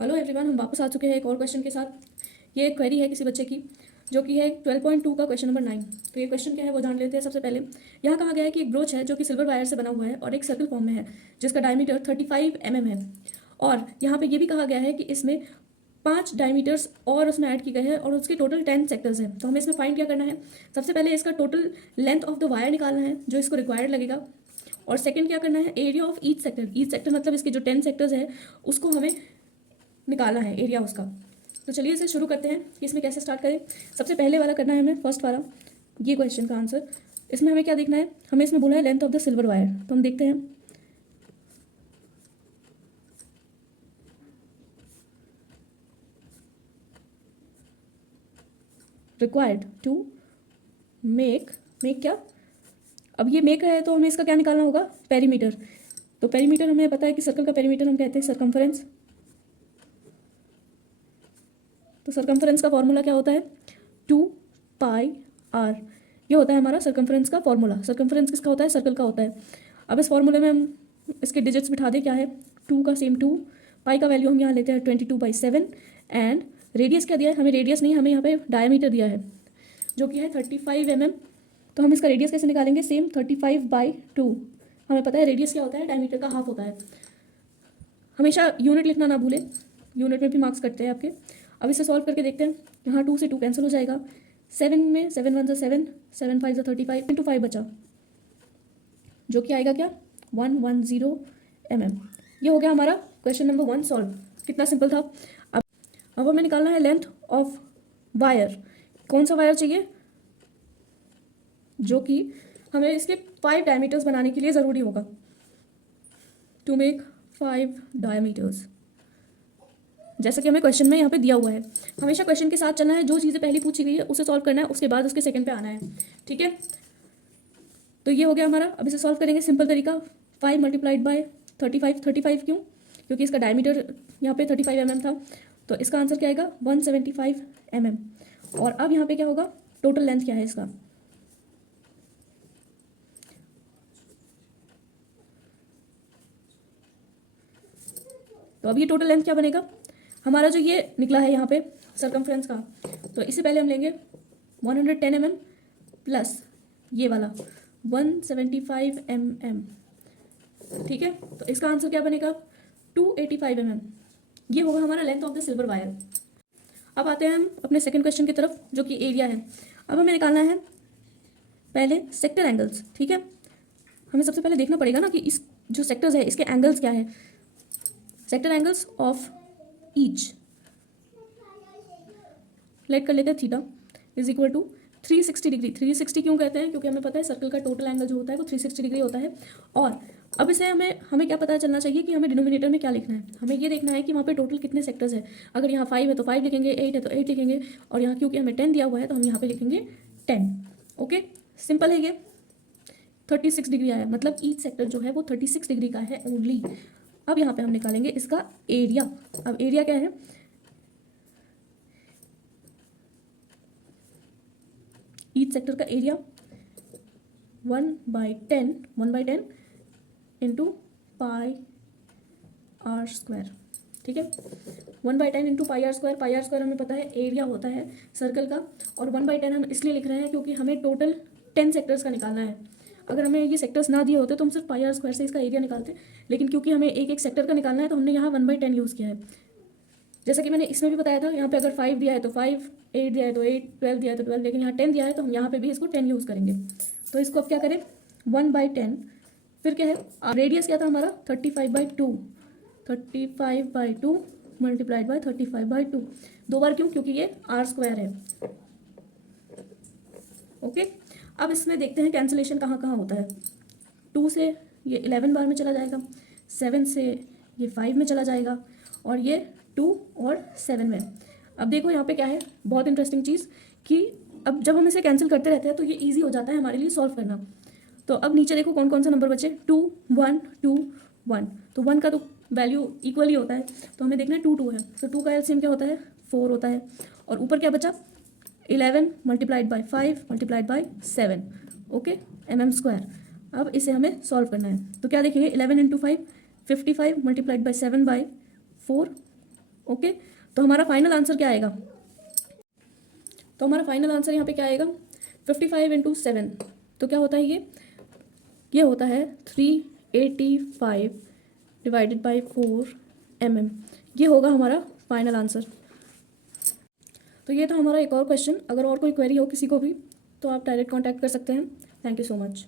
Hello everyone, हम वापस आ चुके हैं एक और क्वेश्चन के साथ। ये एक क्वेरी है किसी बच्चे की जो कि है 12.2 का क्वेश्चन नंबर 9। तो ये क्वेश्चन क्या है वो जान लेते हैं। सबसे पहले यहाँ कहा गया है कि एक ब्रोच है जो कि सिल्वर वायर से बना हुआ है और एक सर्कल फॉर्म में है जिसका डायमीटर 35 mm है। और यहाँ पे ये भी कहा गया है कि इसमें 5 डायमीटर्स और उसमें ऐड किए गए हैं और उसके टोटल 10 सेक्टर्स हैं। तो हमें इसमें फाइंड क्या करना है। सबसे पहले इसका total length of the wire निकालना है जो इसको रिक्वायर्ड लगेगा। और सेकंड क्या करना है, area of each sector. Each sector मतलब इसके जो 10 सेक्टर्स है उसको हमें निकालना है, एरिया उसका। तो चलिए इसे शुरू करते हैं कि इसमें कैसे स्टार्ट करें। सबसे पहले वाला करना है हमें, फर्स्ट वाला, ये क्वेश्चन का आंसर। इसमें हमें क्या देखना है, हमें इसमें बोला है length of the silver wire. तो हम देखते हैं। रिक्वायर्ड टू मेक, मेक क्या, अब ये मेक है तो हमें इसका क्या निकालना होगा, पेरीमीटर। तो पेरीमीटर हमें पता है कि सर्कल का पेरीमीटर हम कहते हैं सरकमफरेंस। तो सरकमफरेंस का फॉर्मूला क्या होता है, 2πr। ये होता है हमारा सरकमफरेंस का फॉर्मूला। सरकमफरेंस किसका होता है, सर्कल का होता है। अब इस फॉर्मूले में हम इसके डिजिट्स बिठा दें। क्या है, 2 का सेम 2, पाई का वैल्यू हम यहाँ लेते हैं 22/7 एंड रेडियस क्या दिया है, हमें रेडियस नहीं, हमें यहाँ पे डायमीटर दिया है जो कि है 35 mm। तो हम इसका रेडियस कैसे निकालेंगे, सेम 35/2। हमें पता है रेडियस क्या होता है, डायमीटर का हाफ होता है। हमेशा यूनिट लिखना ना भूलें, यूनिट में भी मार्क्स कटते हैं आपके। अब इसे सॉल्व करके देखते हैं। यहाँ 2 से 2 कैंसिल हो जाएगा। 7 में 7 1 7, 7 5 35 इंटू 5 बचा जो कि आएगा क्या, 110 mm। ये हो गया हमारा क्वेश्चन नंबर 1 सॉल्व। कितना सिंपल था। अब हमें निकालना है लेंथ ऑफ वायर। कौन सा वायर चाहिए, जो कि हमें इसके 5 डायमीटर्स बनाने के लिए ज़रूरी होगा, टू मेक 5 डायमीटर्स, जैसा कि हमें क्वेश्चन में यहाँ पे दिया हुआ है। हमेशा क्वेश्चन के साथ चलना है, जो चीज़ें पहले पूछी गई है उसे सॉल्व करना है, उसके बाद उसके सेकंड पे आना है। ठीक है, तो ये हो गया हमारा। अब इसे सॉल्व करेंगे सिंपल तरीका, 5 मल्टीप्लाइड बाय 35। 35 क्यों, क्योंकि इसका डायमीटर यहाँ पे 35 mm था। तो इसका आंसर क्या आएगा, 175 mm। और अब यहाँ पे क्या होगा, टोटल लेंथ क्या है इसका, तो अब ये टोटल लेंथ क्या बनेगा हमारा, जो ये निकला है यहाँ पे सरकमफ्रेंस का। तो इससे पहले हम लेंगे 110 mm प्लस ये वाला 175 mm। ठीक है, तो इसका आंसर क्या बनेगा, 285 mm। ये होगा हमारा length of the silver wire. अब आते हैं हम अपने सेकंड क्वेश्चन की तरफ, जो कि एरिया है। अब हमें निकालना है पहले सेक्टर एंगल्स। ठीक है, हमें सबसे पहले देखना पड़ेगा ना कि इस जो सेक्टर्स है इसके एंगल्स क्या है। Sector angles of each, let कर लेते हैं theta is equal to 360 degree. 360 क्यों कहते हैं, क्योंकि हमें पता है सर्कल का टोटल एंगल जो होता है वो 360 डिग्री होता है। और अब इसे हमें क्या पता चलना चाहिए कि हमें डिनोमिनेटर में क्या लिखना है। हमें ये देखना है कि वहाँ पे टोटल कितने सेक्टर्स है। अगर यहाँ 5 है तो 5 लिखेंगे, 8 है तो 8 लिखेंगे, और यहाँ क्योंकि हमें 10 दिया हुआ है तो हम यहाँ पे लिखेंगे 10। ओके, सिंपल है ये। 36 डिग्री आया, मतलब ईच सेक्टर जो है वो 36 डिग्री का है ओनली। अब यहाँ पे हम निकालेंगे इसका एरिया। अब एरिया क्या है, ईच सेक्टर का area 1/10 into pi r square. ठीक है, 1/10 into pi r square. Pi r square हमें पता है एरिया होता है सर्कल का, और 1/10 हम इसलिए लिख रहे हैं क्योंकि हमें टोटल 10 सेक्टर्स का निकालना है। अगर हमें ये सेक्टर्स ना दिए होते तो हम सिर्फ पाई आर स्क्वायर से इसका एरिया निकालते, लेकिन क्योंकि हमें एक एक सेक्टर का निकालना है तो हमने यहाँ 1/10 यूज़ किया है। जैसा कि मैंने इसमें भी बताया था, यहाँ पे अगर 5 दिया है तो 5, 8 दिया है तो 8, 12 दिया है तो 12, लेकिन यहाँ 10 दिया है तो हम यहाँ पे भी इसको 10 यूज़ करेंगे। तो इसको अब क्या करें, 1/10, फिर क्या है, रेडियस क्या था हमारा 35/2, 35/2 मल्टीप्लाइड बाय 35/2। 2 बार क्यों, क्योंकि ये आर स्क्वायर है। ओके, अब इसमें देखते हैं कैंसिलेशन कहाँ कहाँ होता है। 2 से ये 11 बार में चला जाएगा, 7 से ये 5 में चला जाएगा, और ये 2 और 7 में। अब देखो यहाँ पे क्या है, बहुत इंटरेस्टिंग चीज़, कि अब जब हम इसे कैंसिल करते रहते हैं तो ये इजी हो जाता है हमारे लिए सॉल्व करना। तो अब नीचे देखो कौन कौन से नंबर बचे, 2 1 2 1। तो 1 का तो वैल्यू इक्वल ही होता है, तो हमें देखना है 2 2 है, तो 2 का एलसीएम क्या होता है, 4 होता है। और ऊपर क्या बचा, 11 multiplied by 5 multiplied by 7, okay, mm²। अब इसे हमें सॉल्व करना है, तो क्या देखेंगे, 11 into 5 55 multiplied by 7 by 4 okay, तो हमारा फाइनल आंसर क्या आएगा? तो हमारा फाइनल आंसर यहाँ पे क्या आएगा? 55 इंटू 7, तो क्या होता है ये होता है 385 डिवाइडेड बाई 4 mm। ये होगा हमारा फाइनल आंसर। तो ये था हमारा एक और क्वेश्चन। अगर और कोई क्वेरी हो किसी को भी तो आप डायरेक्ट कांटेक्ट कर सकते हैं। Thank you so much.